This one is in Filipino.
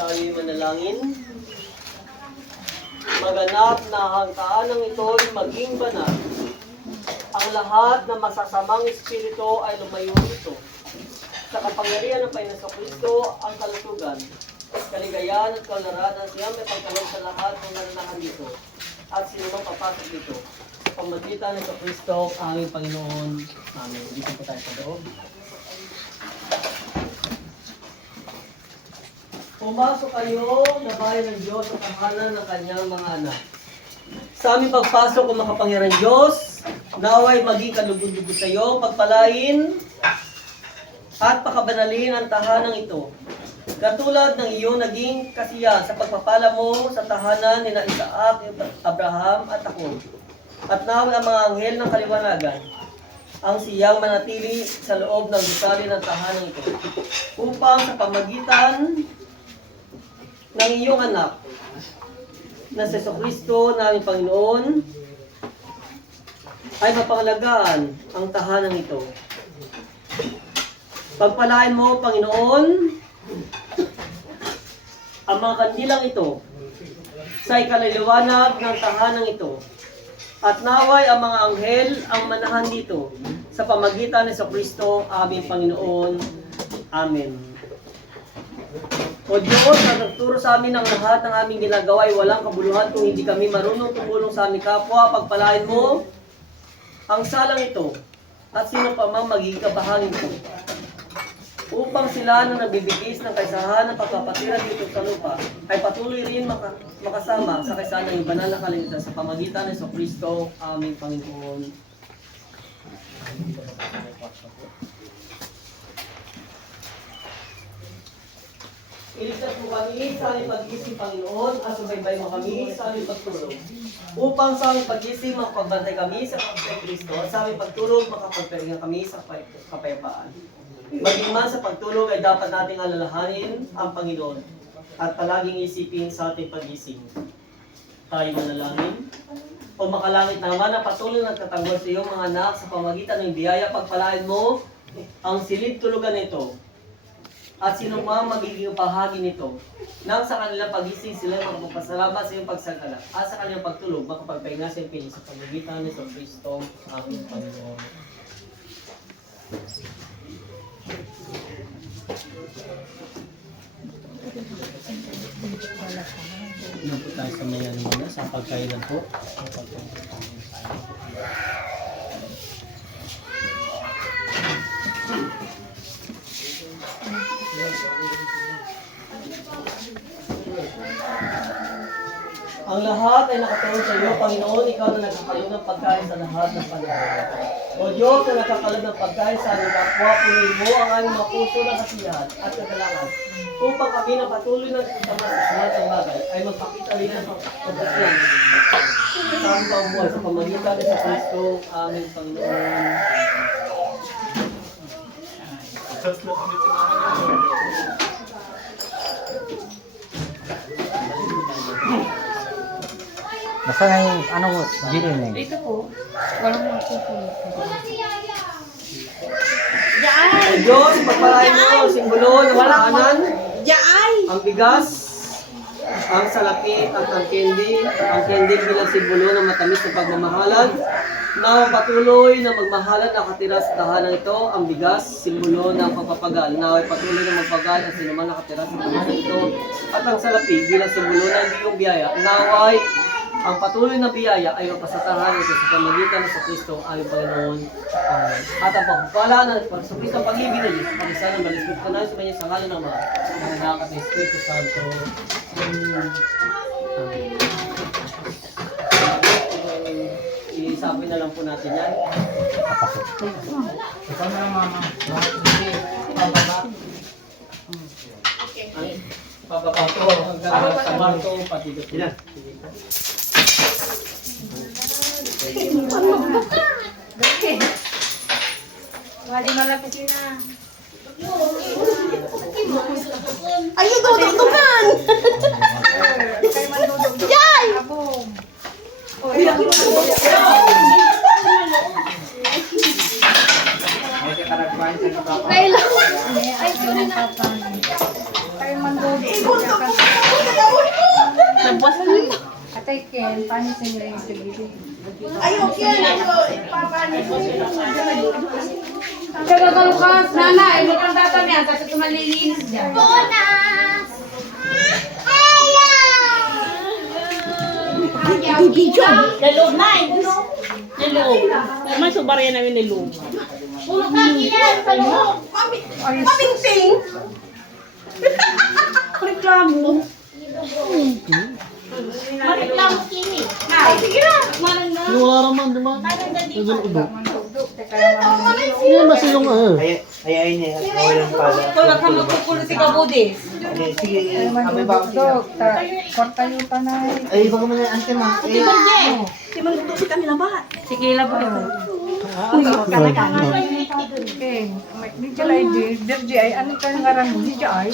Tayo'y manalangin. Maganap na hangkaan ng ito'y maging banal. Ang lahat ng masasamang espiritu ay lumayo dito. Sa kapangyarihan ng Panginoon Kristo, ang kalusugan, kaligayahan at kalaranan siya may pagkalog sa lahat ng nananahan dito. At sino mang papasok dito. Sa pamagitan ng Kristo, aming Panginoon. Amen. Dito po tayo sa loob. Pumasok kayo na bayan ng Diyos sa tahanan ng kanyang mga anak. Sa aming pagpasok o makapangyarihan Diyos, naway maging kalugod-lugod sa iyo, pagpalain at pakabanalin ang tahanang ito. Katulad ng iyong naging kasiya sa pagpapala mo sa tahanan ni Isaac, Abraham at ako. At naway ang mga anghel ng kaliwanagan ang siyang manatili sa loob ng gusali ng tahanang ito, upang sa pamagitan ng iyong anak na si Jesucristo naming Panginoon ay mapangalagaan ang tahanan ito. Pagpalain mo, Panginoon, ang mga kandilang ito sa ikaliliwanag ng tahanan ito, at naway ang mga anghel ang manahan dito sa pamagitan ni Jesucristo aming Panginoon. Amen. O Diyos, na nagturo sa amin ang lahat ng aming ginagawa ay walang kabuluhan kung hindi kami marunong tumulong sa aming kapwa. Pagpalain mo ang salang ito at sino pa mang magiging kabahagin ko, upang sila na nabibigis ng kaisahan ng pagpapatira dito sa lupa ay patuloy rin makasama sa kaisahan ng banal na kaligtasan sa pamagitan ng Jesucristo aming Panginoon. Iligtas mo kami sa aming pag-isip, Panginoon, at subaybay mo kami sa aming pagtulog. Upang sa aming pag-isip, makapagbantay kami sa pagkakas Kristo, at sa aming pagtulog, makapagpahinga kami sa kapayapaan. Maging man sa pagtulog ay dapat nating alalahanin ang Panginoon at palaging isipin sa ating pag-isip. Tayo manalangin. O makalangit naman na patuloy nagtatanggol sa iyong mga anak sa pamagitan ng biyaya, pagpalain mo ang silid tulugan nito at sino mang magiging bahagi nito, nang sa kanilang pag-ising sila magpapasalamat sa iyong pagsagala at sa kanilang pagtulog makapagpahinga sa iyong piling sa pamagitan ni Jesucristo aming Panginoon. Ano po tayo sa mayan muna sa pagkailan po? Ang lahat ay nakatulong sa iyo, Panginoon. Ikaw na nagkakalog ng pagkain sa lahat ng panahon. O Diyos na nagkakalog ng pagkain sa aming kapwa, punuin mo ang aming mga puso ng kasiyahan at kagalangan, upang kami na patuloy na kasama sa lahat ng bagay ay magpakita rin ng pagkasiyahan sa aming pamumuhay sa pamagitan ni Jesucristo aming Panginoon. Basta nga yung ano mo, Jillian eh. Dito po, walang magpupulot. O Diyos, pagpalain mo ang simbolo ng kahanan, Yaay! ang bigas, ang salapit at ang candy bilang simbolo ng matamis na pagmamahalan, na patuloy na magmahalan na katira sa tahanan ito, ang bigas, simbolo ng pagpapagal, na ay patuloy na magpagal at sinuman nakatira sa tahanan ito, at ang salapit bilang simbolo ng iyong biyaya, naway ang patuloy na biyaya ay mapasatahan ito sa pamagitan ng Kristo aming Panginoon. At ang pagpapala ng Kristo ang pag-ibig na Diyos, pag-isa ng balisbit ko na sa kanya sa ngalan ng mga nakat ng Espiritu Santo. Iisapin na lang po natin yan. Ikaw na lang, mama. Pababa to, hanggang sa marto, pati dito. Wadi malapisin na. Ayo, duduk-dudukan! Kay mandudog. Yay! Abong. Kailan? Ay, sorry na. Kay mandudog. gusto ko. Nabwas na. Atay Ken, paano sa inyo yung sabihin? Ayok yan. Ipapanis mo. Kaya Lucas, nana, ito kang tatamihan, tapos ito malilinis dyan. Bibidyo. Naloob na eh. Naloob. May subarya namin naloob. Pulo ka kailan sa loob. Pamingting. Reklamo. Mareklamo kini. Sige na. Manang na. Yung araman, di ba? Manang na dito. Hindi mas yung Ayayin niya, okay lang pala. Wala ka magkukulo si Kabudis. Sige, abay ba ako sila? Korta yung panay. Ay, baka mo na yung ante mo. Si Mandudo si kanila ba? Sige, labo ito. araman. Ken, di jala ay di, dirji ay, ano ka ngaran mo, di jala ay.